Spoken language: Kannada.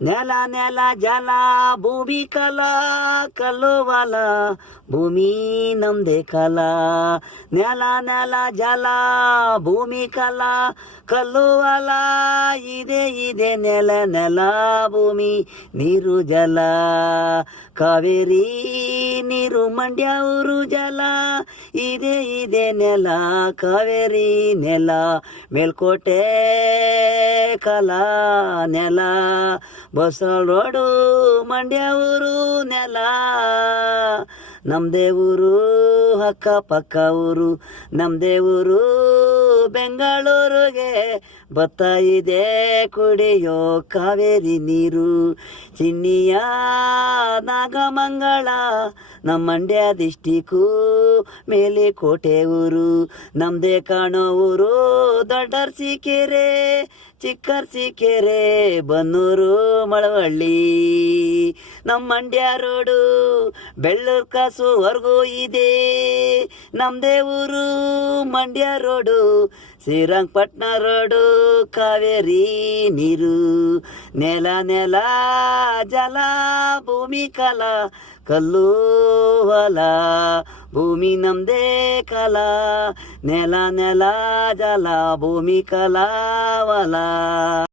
ನೆಲ ನೆಲ ಜಲ ಭೂಮಿ ಕಲಾ ಕಲ್ಲುವಲ ಭೂಮಿ ನಮ್ದೇ ಕಲ ನೆಲ ನೆಲ ಜಲ ಭೂಮಿ ಕಲಾ ಕಲ್ಲುವಲ ಇದೆ ಇದೆ ನೆಲ ನೆಲ ಭೂಮಿ ನೀರು ಜಲ ಕಾವೇರಿ ನೀರು ಮಂಡ್ಯ ಊರು ಜಲ ಇದೆ ಇದೆ ನೆಲ ಕಾವೇರಿ ನೆಲ ಮೇಲ್ಕೋಟೆ ಕಲಾ ನೆಲ ಬಸವರೋಡು ಮಂಡ್ಯ ಊರು ನೆಲ ನಮ್ದೇ ಊರು ಅಕ್ಕಪಕ್ಕ ಊರು ನಮ್ದೇ ಊರು ಬೆಂಗಳೂರಿಗೆ ಬರ್ತಾ ಇದೆ ಕುಡಿಯೋ ಕಾವೇರಿ ನೀರು ಚಿನ್ನಿಯ ನಾಗಮಂಗಳ ನಮ್ಮ ಮಂಡ್ಯ ಡಿಸ್ಟಿಕ್ಕು ಮೇಲೆಕೋಟೆ ಊರು ನಮ್ದೇ ಕಾಣೋ ಊರು ದೊಡ್ಡರ್ಸಿಕೆರೆ ಚಿಕ್ಕರ್ಸಿಕೆರೆ ಬನ್ನೂರು ಮಳವಳ್ಳಿ ನಮ್ಮ ಮಂಡ್ಯ ರೋಡು ಬೆಳ್ಳೂರು ಕಾಸುವರೆಗೂ ಇದೆ ನಮ್ದೇ ಊರು ಮಂಡ್ಯ ರೋಡು ಶ್ರೀರಂಗಪಟ್ಟಣ ರೋಡು ಕಾವೇರಿ ನೀರು ನೆಲ ನೆಲ ಜಲ ಭೂಮಿ ಕಲ ಕಲ್ಲು ಹೊಲ ಭೂಮಿ ನಮ್ದೇ ಕಲ ನೆಲ ನೆಲ ಜಲ ಭೂಮಿ ಕಲಾ ಹೊಲ